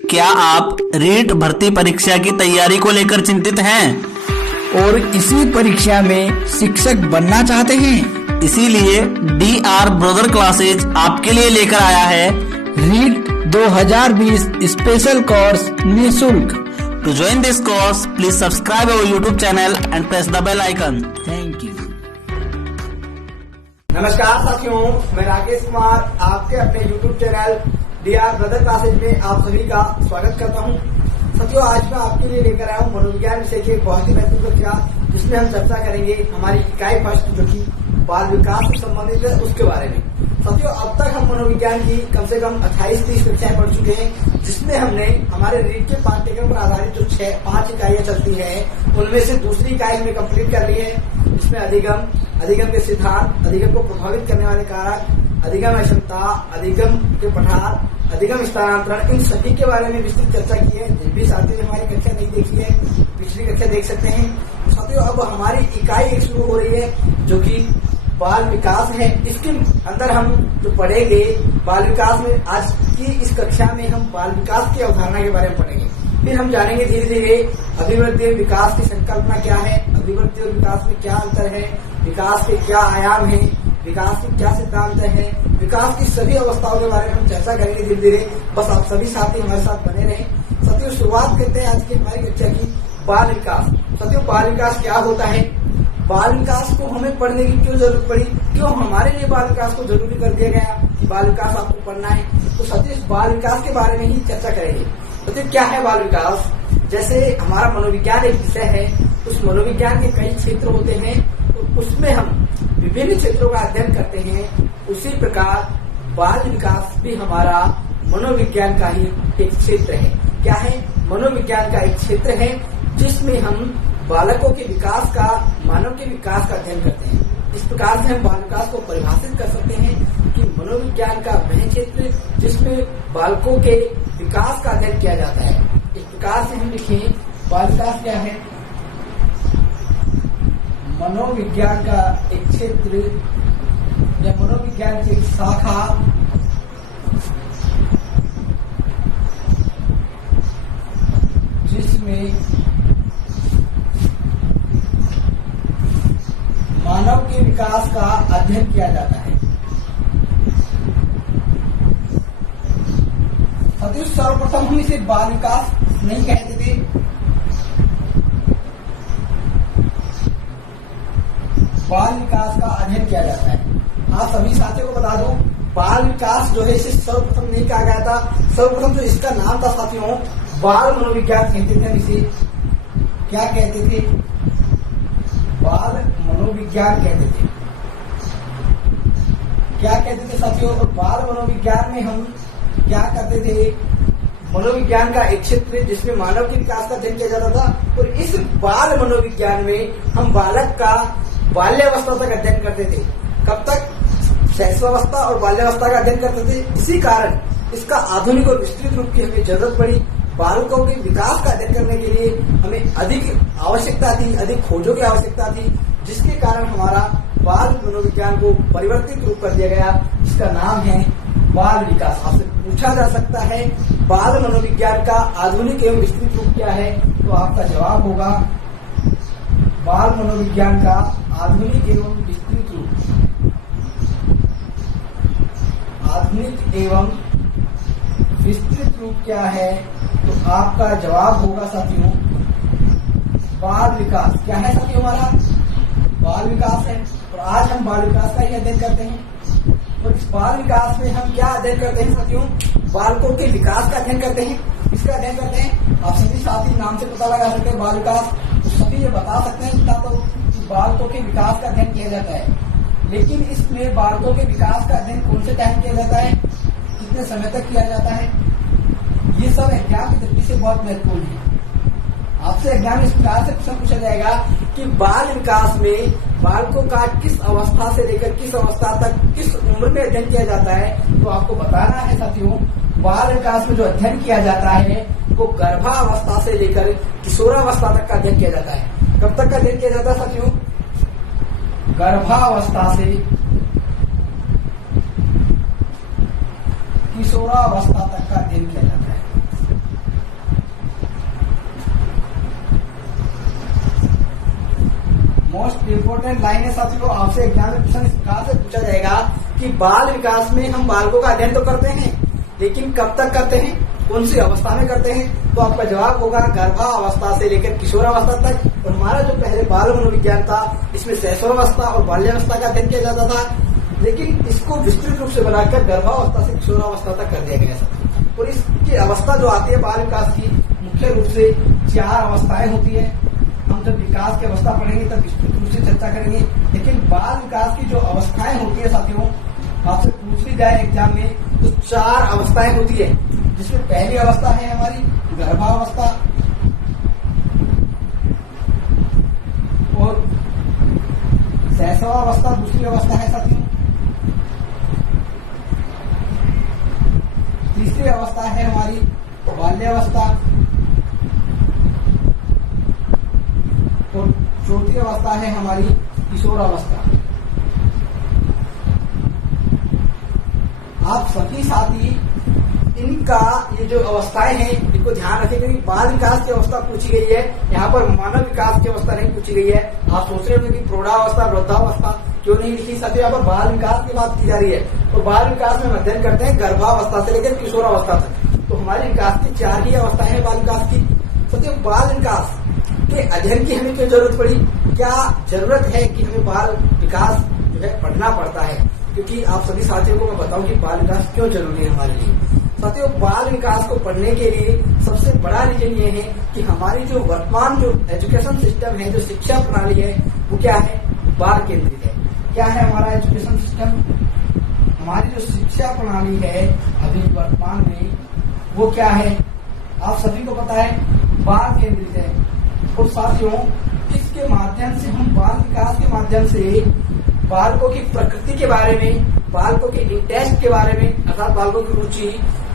क्या आप रीट भर्ती परीक्षा की तैयारी को लेकर चिंतित हैं और इसी परीक्षा में शिक्षक बनना चाहते हैं? इसीलिए DR ब्रदर क्लासेज आपके लिए लेकर आया है रीट 2020 स्पेशल कोर्स निःशुल्क। To join this course please subscribe our YouTube channel and press the bell icon. Thank you. नमस्कार साथियों, मैं राकेश कुमार आपके अपने YouTube channel DR brother classes में आप सभी का स्वागत करता हूं। साथियों, आज मैं आपके लिए लेकर आया हूं मनोविज्ञान विषय की एक बहुत ही महत्वपूर्ण कक्षा, जिसमें हम चर्चा करेंगे हमारी इकाई फर्स्ट जो कि बाल विकास से संबंधित है उसके बारे में। साथियों, अब तक हम मनोविज्ञान की कम से कम 28-30 कक्षाएं पढ़ चुके हैं, जिसमें हमने हमारे रीट के पाठ्यक्रम पर आधारित जो 5 इकाइयां चलती हैं उनमें से दूसरी इकाई हमने कंप्लीट कर ली है, जिसमें अधिगम के सिद्धांत, अधिगम को प्रभावित करने वाले कारक, अधिगम क्षमता, अधिगम के पठार, अधिगम स्थानांतरण, इन सभी के बारे में विस्तृत चर्चा की है। जिन भी साथियों ने हमारी कक्षा नहीं देखी है, पिछली कक्षा देख सकते हैं। साथियों, अब हमारी इकाई एक शुरू हो रही है जो कि बाल विकास है। इसके अंदर हम जो पढ़ेंगे बाल विकास में, आज की इस कक्षा में हम बाल विकास की अवधारणा के बारे में पढ़ेंगे। फिर हम जानेंगे धीरे धीरे अभिवृद्धि और विकास की संकल्पना क्या है, अभिवृद्धि और विकास में क्या अंतर है, विकास के क्या आयाम है, विकास के क्या सिद्धांत है, विकास की सभी अवस्थाओं के बारे में हम चर्चा करेंगे धीरे धीरे। बस आप सभी साथी हमारे साथ बने रहें। साथियों, शुरुआत करते हैं आज की हमारी कक्षा की बाल विकास। साथियों, बाल विकास क्या होता है, बाल विकास को हमें पढ़ने की क्यों जरूरत पड़ी, क्यों हमारे लिए बाल विकास को जरूरी कर दिया गया कि बाल विकास आपको पढ़ना है। तो साथियों, इस बाल विकास के बारे में ही चर्चा करेंगे। तो क्या है बाल विकास? जैसे हमारा मनोविज्ञान एक विषय है, उस मनोविज्ञान के कई क्षेत्र होते हैं, तो उसमें हम विभिन्न क्षेत्रों का अध्ययन करते हैं। उसी प्रकार बाल विकास भी हमारा मनोविज्ञान का ही एक क्षेत्र है। क्या है? मनोविज्ञान का एक क्षेत्र है जिसमें हम बालकों के विकास का, मानव के विकास का अध्ययन करते हैं। इस प्रकार से हम बाल विकास को परिभाषित कर सकते हैं कि मनोविज्ञान का वह क्षेत्र जिसमें बालकों के विकास का अध्ययन किया जाता है। इस प्रकार से हम लिखें बाल विकास क्या है? मनोविज्ञान का एक क्षेत्र या मनोविज्ञान की एक शाखा जिसमें मानव के विकास का अध्ययन किया जाता है। साथियों, सर्वप्रथम हम इसे बाल विकास नहीं कहते थे, बाल विकास का अध्ययन किया जाता है। आप सभी साथियों को बता दूं, बाल विकास जो है इसे सर्वप्रथम नहीं कहा गया था। सर्वप्रथम जो इसका नाम था साथियों, बाल मनोविज्ञान कहते थे। हम इसे क्या कहते थे? बाल मनोविज्ञान कहते थे। क्या कहते थे साथियों? और बाल मनोविज्ञान में हम क्या करते थे? मनोविज्ञान का एक क्षेत्र जिसमें मानव के विकास का अध्ययन किया जाता था, और इस बाल मनोविज्ञान में हम बालक का बाल्यावस्था तक अध्ययन करते थे। कब तक? शैशवावस्था और बाल्यावस्था का अध्ययन करते थे। इसी कारण इसका आधुनिक और विस्तृत रूप की हमें जरूरत पड़ी। बालकों के विकास का अध्ययन करने के लिए हमें अधिक आवश्यकता थी, अधिक खोजों की आवश्यकता थी, जिसके कारण हमारा बाल मनोविज्ञान को परिवर्तित रूप कर दिया गया, जिसका नाम है बाल विकास। आपसे पूछा जा सकता है बाल मनोविज्ञान का आधुनिक एवं विस्तृत रूप क्या है, तो आपका जवाब होगा बाल मनोविज्ञान का आधुनिक एवं विस्तृत रूप। आधुनिक एवं विस्तृत रूप क्या है, तो आपका जवाब होगा साथियों बाल विकास। क्या है साथियों? हमारा बाल विकास है, और आज हम बाल विकास का ही अध्ययन करते हैं। और इस बाल विकास में हम क्या अध्ययन करते हैं साथियों? बालकों के विकास का अध्ययन करते हैं। इसका अध्ययन करते हैं, आप सभी साथी नाम से पता लगा सकते हैं बाल विकास, तो सभी ये बता सकते हैं इतना तो कि बालकों के विकास का अध्ययन किया जाता है। लेकिन इसमें बालकों के विकास का अध्ययन कौन से टाइम किया जाता है, कितने समय तक किया जाता है, ये सब एग्जाम की दृष्टि से बहुत महत्वपूर्ण है। आपसे एग्जाम इस प्रकार से प्रश्न पूछा जाएगा कि बाल विकास में बालकों का किस अवस्था से लेकर किस अवस्था तक, किस उम्र में अध्ययन किया जाता है, तो आपको बताना है साथियों बाल विकास में जो अध्ययन किया जाता है वो गर्भावस्था से लेकर किशोरावस्था तक का अध्ययन किया जाता है। कब तक का अध्ययन किया जाता है साथियों? गर्भावस्था से किशोरावस्था तक का अध्ययन किया जाता है। इम्पोर्टेंट लाइन है साथियों, आपसे एग्जाम में क्वेश्चन इस प्रकार से पूछा जाएगा कि बाल विकास में हम बालकों का अध्ययन तो करते हैं, लेकिन कब तक करते हैं, कौन सी अवस्था में करते हैं? तो आपका जवाब होगा गर्भावस्था से लेकर किशोरावस्था तक। और हमारा जो पहले बाल मनोविज्ञान था, इसमें शैशवावस्था और बाल्यावस्था का अध्ययन किया जाता था, लेकिन इसको विस्तृत रूप से बनाकर गर्भावस्था से किशोरावस्था तक कर दिया गया था। और इसकी अवस्था जो आती है बाल विकास की, मुख्य रूप से 4 अवस्थाएं होती है। हम जब विकास की अवस्था पढ़ेंगे तब विस्तृत रूप से चर्चा करेंगे, लेकिन बाल विकास की जो अवस्थाएं होती है साथियों, आपसे पूछ ली जाए एग्जाम में तो 4 अवस्थाएं होती है, जिसमें पहली अवस्था है हमारी गर्भावस्था, और शैशवावस्था दूसरी अवस्था है साथियों, तीसरी अवस्था है हमारी बाल्यावस्था, और चौथी अवस्था है हमारी किशोरावस्था। आप सभी साथी इनका ये जो अवस्थाएं हैं इनको ध्यान रखें, क्योंकि बाल विकास की अवस्था पूछी गई है, यहाँ पर मानव विकास की अवस्था नहीं पूछी गई है। आप सोच रहे होंगे कि प्रौढ़ावस्था वृद्धावस्था क्यों नहीं लिखी साथियों, यहाँ पर बाल विकास की बात की जा रही है। और बाल विकास में हम अध्ययन करते हैं गर्भावस्था से लेकर किशोरावस्था तक। तो हमारी विकास की 4 ही अवस्थाएं हैं बाल विकास की। साथियों बाल विकास के अध्ययन की हमें क्यों जरूरत पड़ी, क्या जरूरत है कि हमें बाल विकास जो है पढ़ना पड़ता है? क्योंकि आप सभी साथियों को मैं बताऊं कि बाल विकास क्यों जरूरी है हमारे लिए। साथियों बाल विकास को पढ़ने के लिए सबसे बड़ा रीजन ये है कि हमारी जो वर्तमान जो एजुकेशन सिस्टम है, जो शिक्षा प्रणाली है, वो क्या है, बाल केंद्रित है। क्या है हमारा एजुकेशन सिस्टम? हमारी जो शिक्षा प्रणाली है अभी वर्तमान में वो क्या है, आप सभी को पता है, बाल केंद्रित है। और साथियों इसके माध्यम से हम बाल विकास के माध्यम से बालकों की प्रकृति के बारे में, बालकों के इंटेस्ट के बारे में, अर्थात बालकों की रुचि,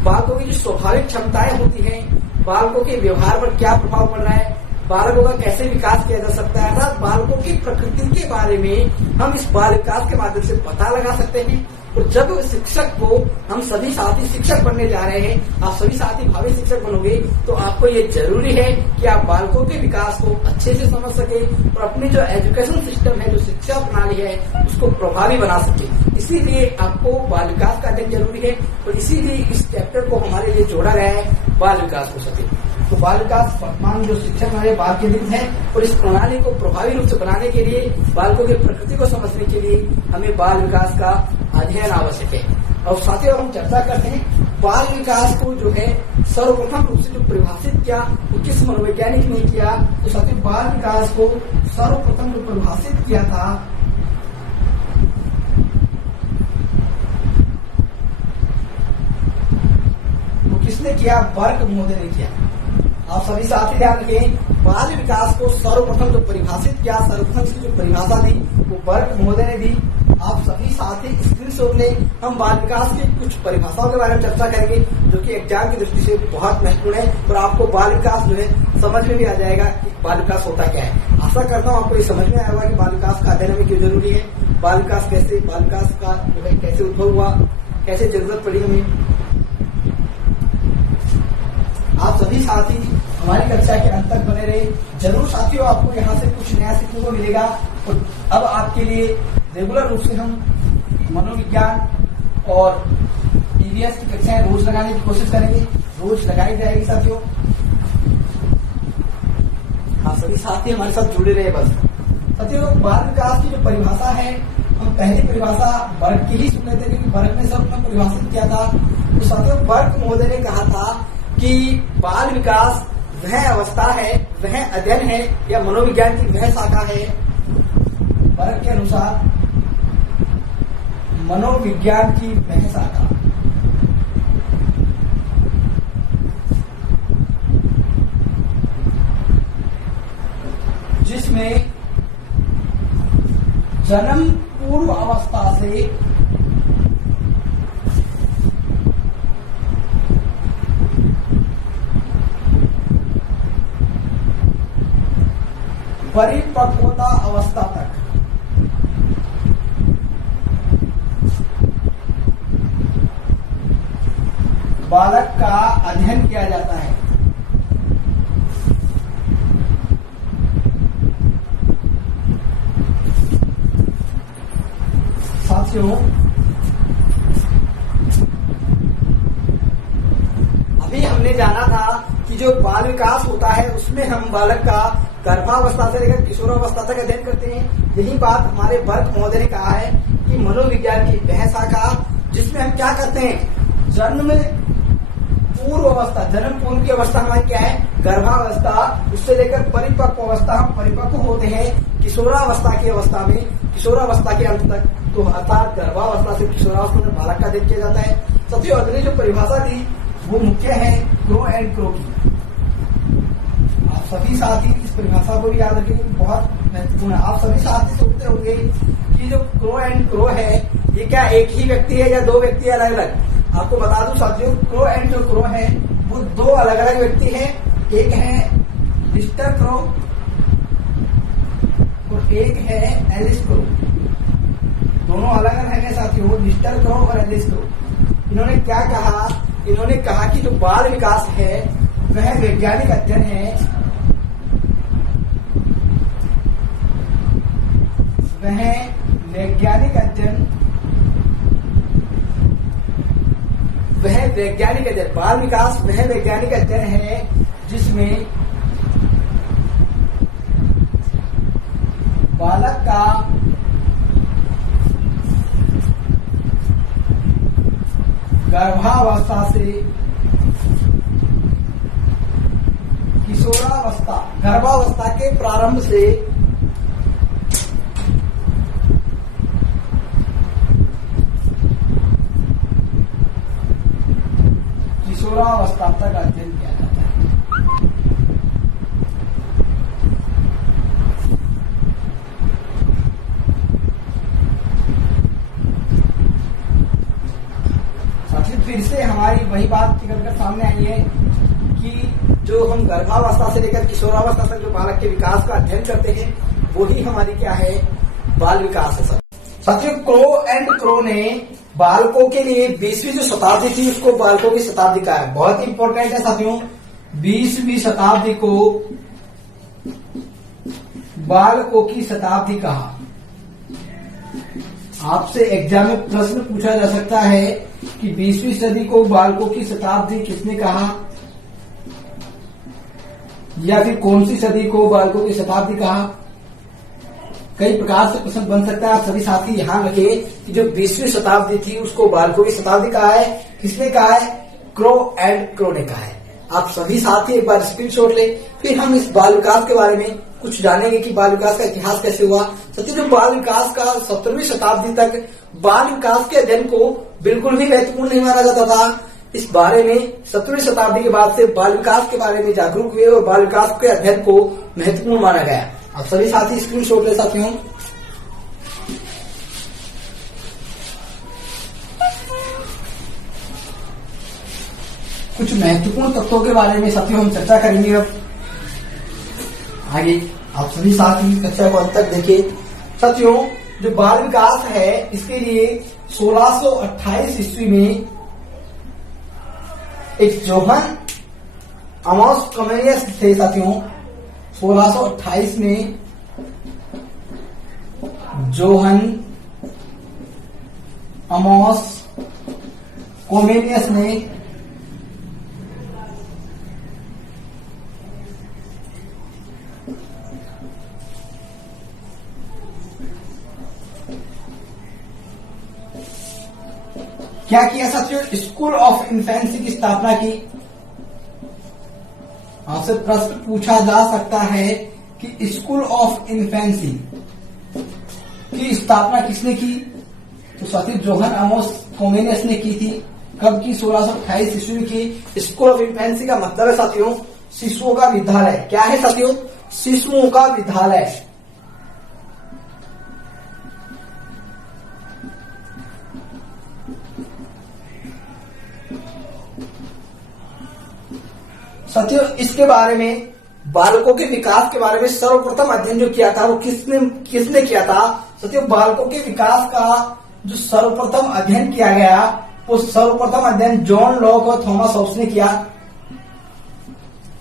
बालकों की जो स्वाभाविक क्षमताएं होती हैं, बालकों के व्यवहार पर क्या प्रभाव पड़ रहा है, बालकों का कैसे विकास किया जा सकता है, अर्थात बालकों की प्रकृति के बारे में हम इस बाल विकास के माध्यम से पता लगा सकते हैं। और जब शिक्षक को हम सभी साथी शिक्षक बनने जा रहे हैं, आप सभी साथी भावी शिक्षक बनोगे, तो आपको ये जरूरी है कि आप बालकों के विकास को अच्छे से समझ सके और अपनी जो एजुकेशन सिस्टम है, जो शिक्षा प्रणाली है, उसको प्रभावी बना सके। इसीलिए आपको बाल विकास का अध्ययन जरूरी है और इसीलिए इस चैप्टर को हमारे लिए जोड़ा गया है, बाल विकास हो सके। तो बाल विकास वर्तमान जो शिक्षा प्रणाली बाल केंद्रित है और इस प्रणाली को प्रभावी रूप से बनाने के लिए, बालकों की प्रकृति को समझने के लिए हमें बाल विकास का अध्ययन आवश्यक है। और साथियों हम चर्चा करते हैं बाल विकास को जो है सर्वप्रथम रूप से जो परिभाषित किया वो किस मनोवैज्ञानिक ने किया। तो साथियों बाल विकास को सर्वप्रथम जो परिभाषित किया था वो किसने किया, बर्क महोदय ने किया। आप सभी साथी ध्यान रखें, बाल विकास को सर्वप्रथम जो परिभाषित किया, सर्वप्रथम की जो परिभाषा दी वो बर्क महोदय ने दी। आप सभी साथी स्क्रीनशॉट लें, हम बाल विकास की कुछ परिभाषाओं के बारे में चर्चा करेंगे जो कि एग्जाम की दृष्टि से बहुत महत्वपूर्ण है और आपको बाल विकास जो है समझ में भी आ जाएगा कि बाल विकास होता क्या है। आशा करता हूँ आपको ये समझ में आया होगा कि बाल विकास का अध्ययन हमें क्यों जरूरी है, बाल विकास कैसे, बाल विकास का जो है कैसे उद्भव हुआ, कैसे जरूरत पड़ी हमें। आप सभी साथी हमारी कक्षा के अंत तक बने रहे। जरूर साथियों आपको यहाँ से कुछ नया सीखने को मिलेगा। और अब आपके लिए रेगुलर रूप से हम मनोविज्ञान और ईवीएस की कक्षाएं रोज लगाने की कोशिश करेंगे, रोज लगाई जाएगी साथियों। हाँ सभी साथी हमारे साथ जुड़े रहे बस। साथियों बाल विकास की जो परिभाषा है, हम पहली परिभाषा बर्क की ही सुन रहे थे क्योंकि बर्क ने सब परिभाषित किया था। तो साथियों बर्क महोदय ने कहा था कि बाल विकास वह अवस्था है, वह अध्ययन है या मनोविज्ञान की वह शाखा है, बर्क के अनुसार मनोविज्ञान की वह शाखा जिसमें जन्म पूर्व अवस्था से परिपक्वता अवस्था तक बालक का अध्ययन किया जाता है। साथियों, अभी हमने जाना था कि जो बाल विकास होता है उसमें हम बालक का गर्भावस्था से लेकर किशोरावस्था तक अध्ययन करते हैं। यही बात हमारे वर्ग महोदय ने कहा है कि मनोविज्ञान की वह शाखा जिसमें हम क्या करते हैं, जन्म पूर्व अवस्था, जन्म पूर्व की अवस्था हमारी क्या है, गर्भावस्था, उससे लेकर परिपक्व अवस्था, हम परिपक्व होते हैं किशोरावस्था की अवस्था में, किशोरावस्था के अंत तक, तो अर्थात गर्भावस्था से किशोरावस्था में बालक का अध्ययन किया जाता है। साथियों, अगली जो परिभाषा थी वो मुख्य है क्रो एंड क्रो की। आप सभी साथी इस परिभाषा को भी याद रखेंगे, बहुत महत्वपूर्ण है। आप सभी साथी सोचते होंगे कि जो क्रो एंड क्रो है ये क्या एक ही व्यक्ति है या दो व्यक्ति अलग अलग? आपको बता दूं साथियों, क्रो एंड जो क्रो है वो दो अलग अलग व्यक्ति हैं। एक है मिस्टर क्रो और एक है एलिस क्रो। दोनों अलग अलग है साथियों, मिस्टर क्रो और एलिस क्रो। इन्होंने क्या कहा, इन्होंने कहा कि जो बाल विकास है वह वैज्ञानिक अध्ययन है, वह वैज्ञानिक अध्ययन, वह वैज्ञानिक अध्ययन, बाल विकास वह वैज्ञानिक अध्ययन है जिसमें बालक का गर्भावस्था से किशोरावस्था, गर्भावस्था के प्रारंभ से किशोरावस्था तक अध्ययन किया जाता है। साथियों, फिर से हमारी वही बात निकल कर सामने आई है कि जो हम गर्भावस्था से लेकर किशोरावस्था तक जो बालक के विकास का अध्ययन करते हैं वही हमारी क्या है, बाल विकास है। साथियों, क्रो एंड क्रो ने बालकों के लिए 20वीं जो शताब्दी थी उसको बालकों की शताब्दी कहा है। बहुत इंपॉर्टेंट है साथियों, 20वीं शताब्दी को बालकों की शताब्दी कहा। आपसे एग्जाम में प्रश्न पूछा जा सकता है कि 20वीं सदी को बालकों की शताब्दी किसने कहा, या फिर कौन सी सदी को बालकों की शताब्दी कहा। कई प्रकार से प्रश्न बन सकता है। आप सभी साथी ध्यान रखें कि जो 20वीं शताब्दी थी उसको बालकों की शताब्दी कहा है। किसने कहा है, क्रो एंड क्रो ने कहा है। आप सभी साथी एक बार स्क्रीनशॉट ले, फिर हम इस बाल विकास के बारे में कुछ जानेंगे कि बाल विकास का इतिहास कैसे हुआ। सत्य जो बाल विकास का 17वीं शताब्दी तक बाल विकास के अध्ययन को बिल्कुल भी महत्वपूर्ण नहीं माना जाता था। इस बारे में 17वीं शताब्दी के बाद से बाल विकास के बारे में जागरूक हुए और बाल विकास के अध्ययन को महत्वपूर्ण माना गया। आप सभी साथी स्क्रीनशॉट ले साथियों। कुछ महत्वपूर्ण तत्वों के बारे में साथियों हम चर्चा करेंगे अब आगे। आप सभी साथी कक्षा को अंत तक देखिए। साथियों, जो बाल विकास है इसके लिए 1628 ईस्वी में एक जोहन अमोस कमेनियस थे साथियों। 1628 में जोहन अमोस कोमेनियस ने क्या किया साथियों, स्कूल ऑफ इन्फेंसी की स्थापना की। आपसे प्रश्न पूछा जा सकता है कि स्कूल ऑफ इन्फेंसी की स्थापना किसने की, तो साथियों जोहन अमोस कोमेनियस ने की थी। कब की, 1628 ईस्वी में की। स्कूल ऑफ इन्फेंसी का मतलब है साथियों शिशुओं का विद्यालय। क्या है साथियों, शिशुओं का विद्यालय। साथियों, इसके बारे में बालकों के विकास के बारे में सर्वप्रथम अध्ययन जो किया था वो किसने किया था। साथियों, बालकों के विकास का जो सर्वप्रथम अध्ययन किया गया वो सर्वप्रथम अध्ययन जॉन लॉक और थॉमस हॉब्स ने किया।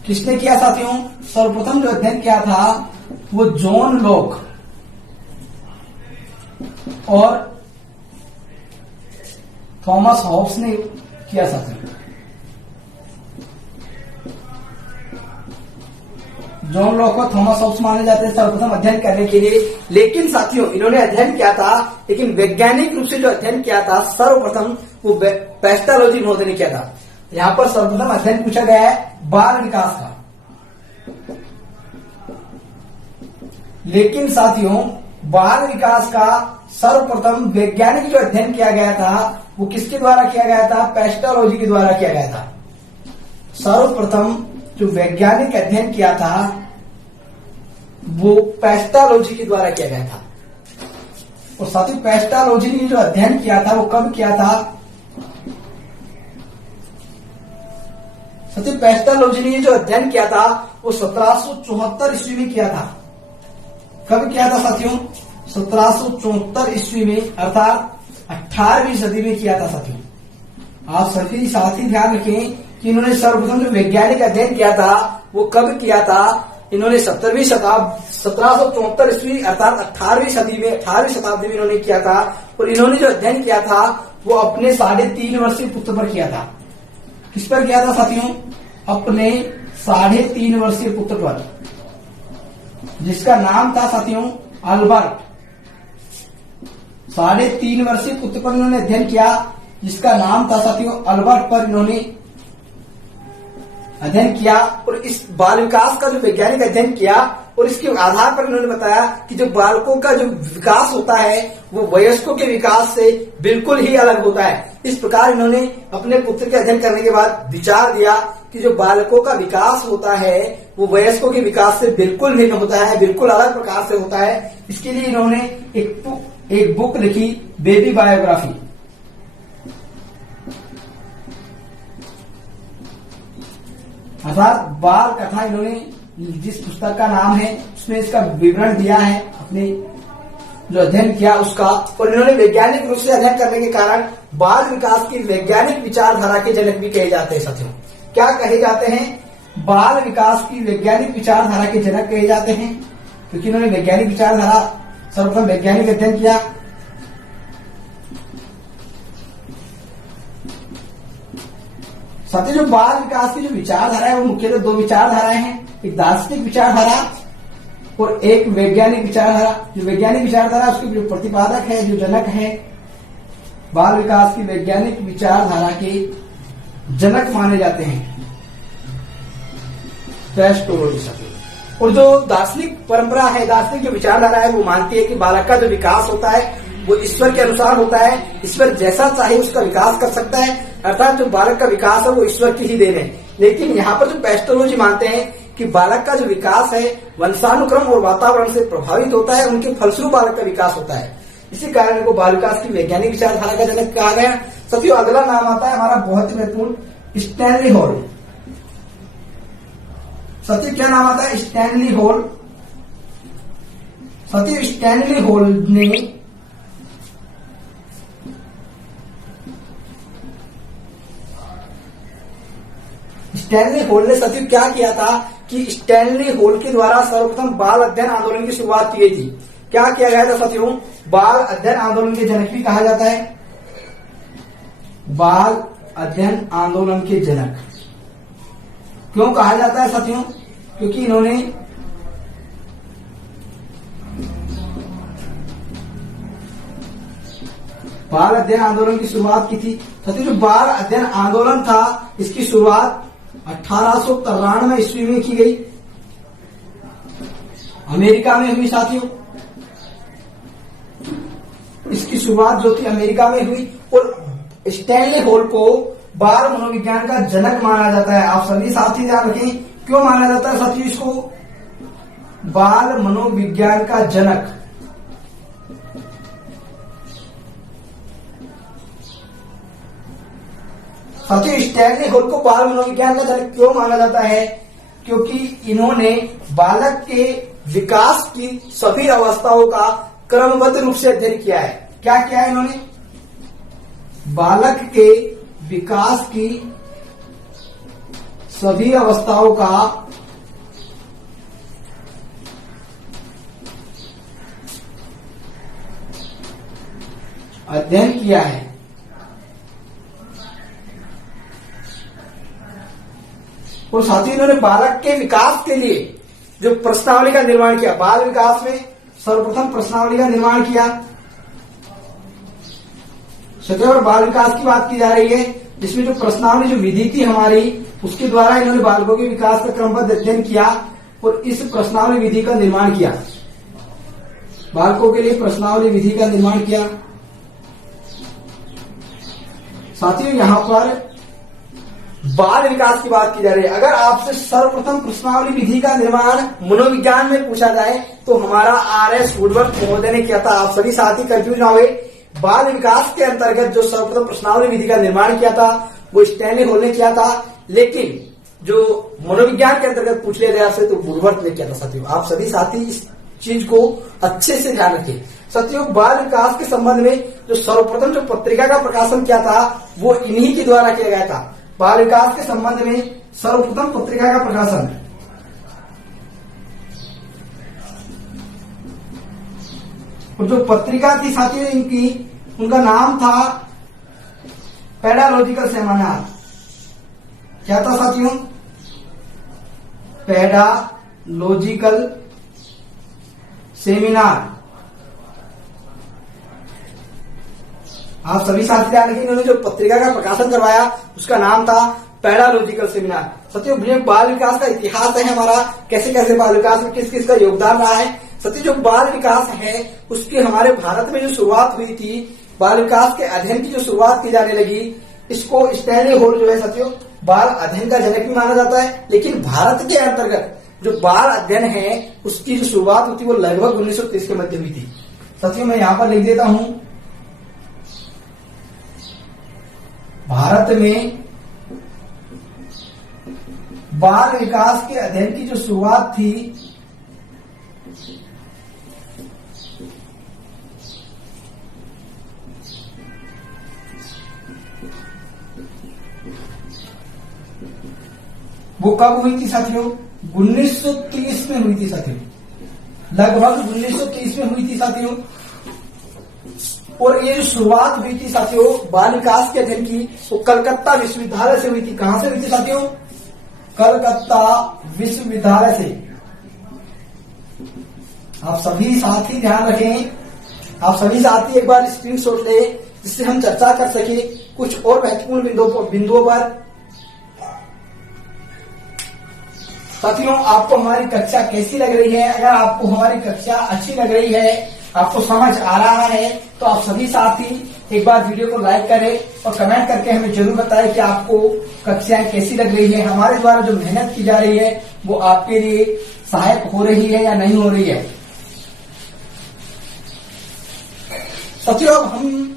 किसने किया साथियों, सर्वप्रथम जो अध्ययन किया था वो जॉन लॉक और थॉमस हॉब्स ने किया साथियों। जॉन लॉक को थॉमस हॉब्स माने जाते हैं सर्वप्रथम अध्ययन करने के लिए, लेकिन साथियों इन्होंने अध्ययन किया था, लेकिन वैज्ञानिक रूप से जो अध्ययन किया था सर्वप्रथम वो पेस्टोलॉजी महोदय ने किया था। यहाँ पर सर्वप्रथम अध्ययन पूछा गया है बाल विकास का, लेकिन साथियों बाल विकास का सर्वप्रथम वैज्ञानिक जो अध्ययन किया गया था वो किसके द्वारा किया गया था? पेस्टोलॉजी के द्वारा किया गया था। सर्वप्रथम जो वैज्ञानिक अध्ययन किया था वो पेस्टोलॉजी के द्वारा किया गया था। और साथ ही पेस्टोलॉजी ने जो अध्ययन किया था वो कब किया था? साथ ही पेस्टोलॉजी ने जो अध्ययन किया था वो 1774 ईस्वी में किया था। कब किया था साथियों? 1774 ईस्वी में, अर्थात 18वीं सदी में किया था साथियों। आप सभी साथी ध्यान रखें कि इन्होंने सर्वप्रथम जो वैज्ञानिक अध्ययन किया था वो कब किया था? इन्होंने 1774 ईस्वी अर्थात 18वीं शताब्दी में इन्होंने किया था। और इन्होंने जो अध्ययन किया था वो अपने 3.5 वर्षीय पुत्र पर किया था। किस पर किया था साथियों? अपने 3.5 वर्षीय पुत्र पर, जिसका नाम था साथियों अल्बर्ट। 3.5 वर्षीय पुत्र पर इन्होंने अध्ययन किया, जिसका नाम था साथियों अल्बर्ट पर इन्होंने अध्ययन किया। और इस बाल विकास का जो वैज्ञानिक अध्ययन किया और इसके आधार पर इन्होंने बताया कि जो बालकों का जो विकास होता है वो वयस्कों के विकास से बिल्कुल ही अलग होता है। इस प्रकार इन्होंने अपने पुत्र के अध्ययन करने के बाद विचार दिया कि जो बालकों का विकास होता है वो वयस्कों के विकास से बिल्कुल भिन्न होता है, बिल्कुल अलग प्रकार से होता है। इसके लिए इन्होंने एक बुक लिखी, बेबी बायोग्राफी। अर्थात बाल कथा, इन्होंने जिस पुस्तक का नाम है उसमें इसका विवरण दिया है, अपने जो अध्ययन किया उसका। और इन्होंने वैज्ञानिक रूप से अध्ययन करने के कारण बाल विकास की वैज्ञानिक विचारधारा के जनक भी कहे जाते हैं साथियों। क्या कहे जाते हैं? बाल विकास की वैज्ञानिक विचारधारा के जनक कहे जाते हैं, क्योंकि इन्होंने वैज्ञानिक विचारधारा सर्वप्रथम वैज्ञानिक अध्ययन किया। साथ ही जो बाल विकास की जो विचारधारा है वो मुख्यतः 2 विचारधाराएं हैं, एक दार्शनिक विचारधारा और एक वैज्ञानिक विचारधारा। जो वैज्ञानिक विचारधारा उसके जो प्रतिपादक है, जो जनक है, बाल विकास की वैज्ञानिक विचारधारा के जनक माने जाते हैं पेस्टोलॉजी। और जो दार्शनिक परंपरा है, दार्शनिक जो विचारधारा है वो मानती है कि बालक का जो विकास होता है वो ईश्वर के अनुसार होता है, ईश्वर जैसा चाहे उसका विकास कर सकता है, अर्थात जो बालक का विकास है वो ईश्वर की ही देन है। लेकिन यहाँ पर जो पेस्टोलॉजी मानते हैं कि बालक का जो विकास है वंशानुक्रम और वातावरण से प्रभावित होता है, उनके फलस्वरूप बालक का विकास होता है। इसी कारण इनको बाल विकास की वैज्ञानिक विचारधारा का जनक कहा गया। साथियों अगला नाम आता है हमारा बहुत ही महत्वपूर्ण, स्टैनली हॉल। साथियों क्या नाम आता है? Stanley hall. साथियों स्टैनली हॉल ने साथियों क्या किया था कि स्टैनली हॉल के द्वारा सर्वप्रथम बाल अध्ययन आंदोलन की शुरुआत की गई थी। क्या किया गया था साथियों? बाल अध्ययन आंदोलन के जनक भी कहा जाता है, बाल अध्ययन आंदोलन के जनक। क्यों कहा जाता है साथियों? क्योंकि इन्होंने बाल अध्ययन आंदोलन की शुरुआत की थी। साथियों जो बाल अध्ययन आंदोलन था इसकी शुरुआत 1893 ईस्वी में की गई, अमेरिका में हुई साथियों। इसकी शुरुआत जो थी अमेरिका में हुई और स्टैनली हॉल को बाल मनोविज्ञान का जनक माना जाता है। आप सभी साथी ध्यान रखें, क्यों माना जाता है साथियों इसको बाल मनोविज्ञान का जनक? साथियों स्टैनली हॉल को बाल मनोविज्ञान का जनक क्यों माना जाता है? क्योंकि इन्होंने बालक के विकास की सभी अवस्थाओं का क्रमबद्ध रूप से अध्ययन किया है। क्या किया है इन्होंने? बालक के विकास की सभी अवस्थाओं का अध्ययन किया है। और साथ ही इन्होंने बालक के विकास के लिए जो प्रश्नावली का निर्माण किया, बाल विकास में सर्वप्रथम प्रश्नावली का निर्माण किया। और बाल विकास की बात की जा रही है, जिसमें जो प्रश्नावली जो विधि थी हमारी, उसके द्वारा इन्होंने बालकों के विकास का क्रमबद्ध अध्ययन किया और इस प्रश्नावली विधि का निर्माण किया। बालकों के लिए प्रश्नावली विधि का निर्माण किया। साथियों, यहां पर बाल विकास की बात की जा रही है। अगर आपसे सर्वप्रथम प्रश्नावली विधि का निर्माण मनोविज्ञान में पूछा जाए तो हमारा आर.एस. वुडवर्थ महोदय ने किया था। आप सभी साथी कंफ्यूज ना हुए। बाल विकास के अंतर्गत जो सर्वप्रथम प्रश्नावली विधि का निर्माण किया था वो स्टैनली हॉल ने किया था, लेकिन जो मनोविज्ञान के अंतर्गत पूछ लिया गया आपसे तो वुडवर्थ ने किया था। साथियों, आप सभी साथी इस चीज को अच्छे से ध्यान रखें। साथियों, बाल विकास के संबंध में जो सर्वप्रथम जो पत्रिका का प्रकाशन किया था वो इन्हीं के द्वारा किया गया था। बाल विकास के संबंध में सर्वप्रथम पत्रिका का प्रकाशन और जो पत्रिका थी साथियों इनकी, उनका नाम था पेडालॉजिकल सेमिनार। क्या था साथियों? Pedagogical seminar. आप सभी साथी ध्यान रखें, इन्होंने जो पत्रिका का प्रकाशन करवाया उसका नाम था पेडालॉजिकल सेमिनार। साथियों, बाल विकास का इतिहास है हमारा, कैसे कैसे बाल विकास में किस किस का योगदान रहा है। साथियों, जो बाल विकास है उसकी हमारे भारत में जो शुरुआत हुई थी, बाल विकास के अध्ययन की जो शुरुआत की जाने लगी, इसको स्टैनली हॉल जो है साथियों बाल अध्ययन का जनक भी माना जाता है। लेकिन भारत के अंतर्गत जो बाल अध्ययन है उसकी जो शुरुआत हुई थी वो लगभग 1930 के मध्य हुई थी। साथियों, मैं यहां पर लिख देता हूं, भारत में बाल विकास के अध्ययन की जो शुरुआत थी वो कब हुई थी साथियों? 1930 में हुई थी साथियों, लगभग 1930 में हुई थी साथियों। और ये जो शुरुआत हुई थी साथियों बाल विकास के अध्ययन की, वो कलकत्ता विश्वविद्यालय से हुई थी। कहां से हुई थी साथियों? कलकत्ता विश्वविद्यालय से। आप सभी साथी ध्यान रखें, आप सभी साथी एक बार स्क्रीनशॉट ले जिससे हम चर्चा कर सके कुछ और महत्वपूर्ण बिंदुओं पर। साथियों, आपको हमारी कक्षा कैसी लग रही है? अगर आपको हमारी कक्षा अच्छी लग रही है, आपको समझ आ रहा है, तो आप सभी साथी एक बार वीडियो को लाइक करें और कमेंट करके हमें जरूर बताएं कि आपको कक्षाएं कैसी लग रही है। हमारे द्वारा जो मेहनत की जा रही है वो आपके लिए सहायक हो रही है या नहीं हो रही है। साथियों, अब हम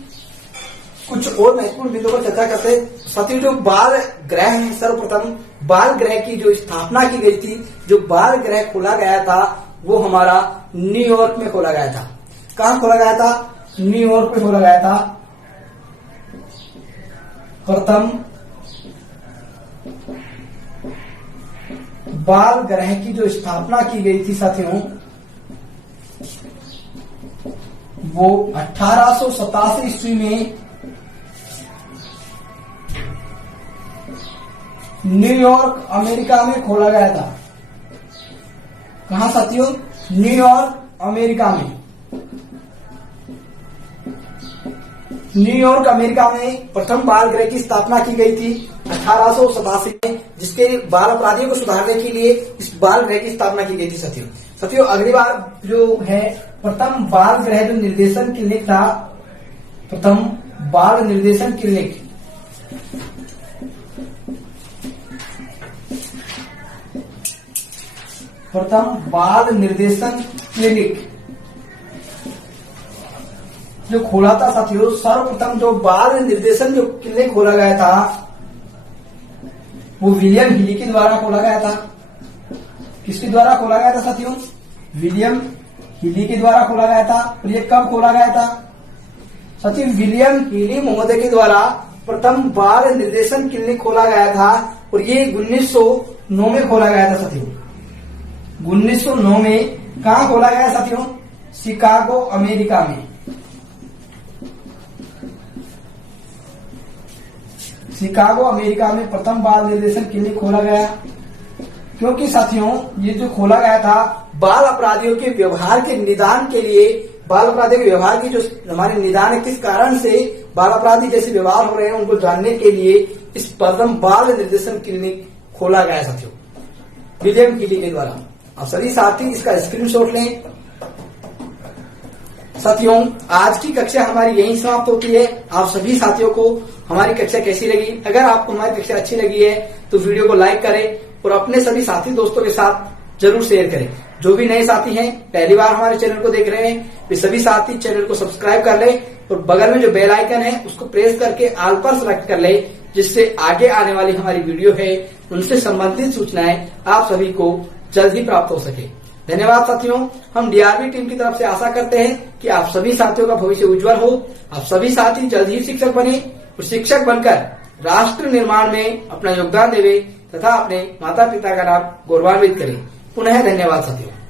कुछ और महत्वपूर्ण बिंदुओं पर चर्चा करते हैं। साथियों, जो बाल गृह है, सर्वप्रथम बाल गृह की जो स्थापना की गई थी, जो बाल गृह खोला गया था वो हमारा न्यूयॉर्क में खोला गया था। कहां खोला गया था? न्यूयॉर्क में खोला गया था। प्रथम बाल गृह की जो स्थापना की गई थी साथियों वो 1887 ईस्वी में न्यूयॉर्क अमेरिका में खोला गया था। कहां साथियों? न्यूयॉर्क अमेरिका में। न्यूयॉर्क अमेरिका में प्रथम बाल गृह की स्थापना की गई थी 1887 में, जिसके बाल अपराधियों को सुधारने के लिए इस बाल गृह की स्थापना की गई थी। साथियों, अगली बार जो है प्रथम बाल गृह जो निर्देशन क्लिनिक था, प्रथम बाल निर्देशन क्लिनिक, प्रथम बाल निर्देशन क्लिनिक जो खोला था साथियों, सर्वप्रथम जो बाल निर्देशन जो क्लिनिक खोला गया था वो विलियम हीली के द्वारा खोला गया था। किसके द्वारा खोला गया था साथियों? विलियम हीली के द्वारा खोला गया था। और ये कब खोला गया था साथियों? विलियम हीली महोदय के द्वारा प्रथम बाल निर्देशन क्लिनिक खोला गया था और ये 1909 में खोला गया था साथियों। 1909 में कहां खोला गया साथियों? शिकागो अमेरिका में। शिकागो अमेरिका में प्रथम बाल निर्देशन क्लिनिक खोला गया क्योंकि साथियों ये जो खोला गया था बाल अपराधियों के व्यवहार के निदान के लिए, बाल अपराधियों के व्यवहार की जो हमारे निदान है, किस कारण से बाल अपराधी जैसे व्यवहार हो रहे हैं उनको जानने के लिए इस पदम बाल निर्देशन क्लिनिक खोला गया साथियों, विलियम कीली के द्वारा। आप सभी साथी इसका स्क्रीनशॉट लें। साथियों आज की कक्षा हमारी यहीं समाप्त होती है। आप सभी साथियों को हमारी कक्षा कैसी लगी? अगर आपको हमारी कक्षा अच्छी लगी है तो वीडियो को लाइक करें और अपने सभी साथी दोस्तों के साथ जरूर शेयर करें। जो भी नए साथी हैं, पहली बार हमारे चैनल को देख रहे हैं, वे सभी साथी चैनल को सब्सक्राइब कर लें और बगल में जो बेल आइकन है उसको प्रेस करके ऑल पर सेलेक्ट कर लें, जिससे आगे आने वाली हमारी वीडियो है उनसे संबंधित सूचनाएं आप सभी को जल्द ही प्राप्त हो सके। धन्यवाद साथियों। हम डीआरबी टीम की तरफ से आशा करते हैं कि आप सभी साथियों का भविष्य उज्जवल हो। आप सभी साथी जल्द ही शिक्षक बने और शिक्षक बनकर राष्ट्र निर्माण में अपना योगदान देवे तथा अपने माता पिता का नाम गौरवान्वित करें। पुनः धन्यवाद साथियों।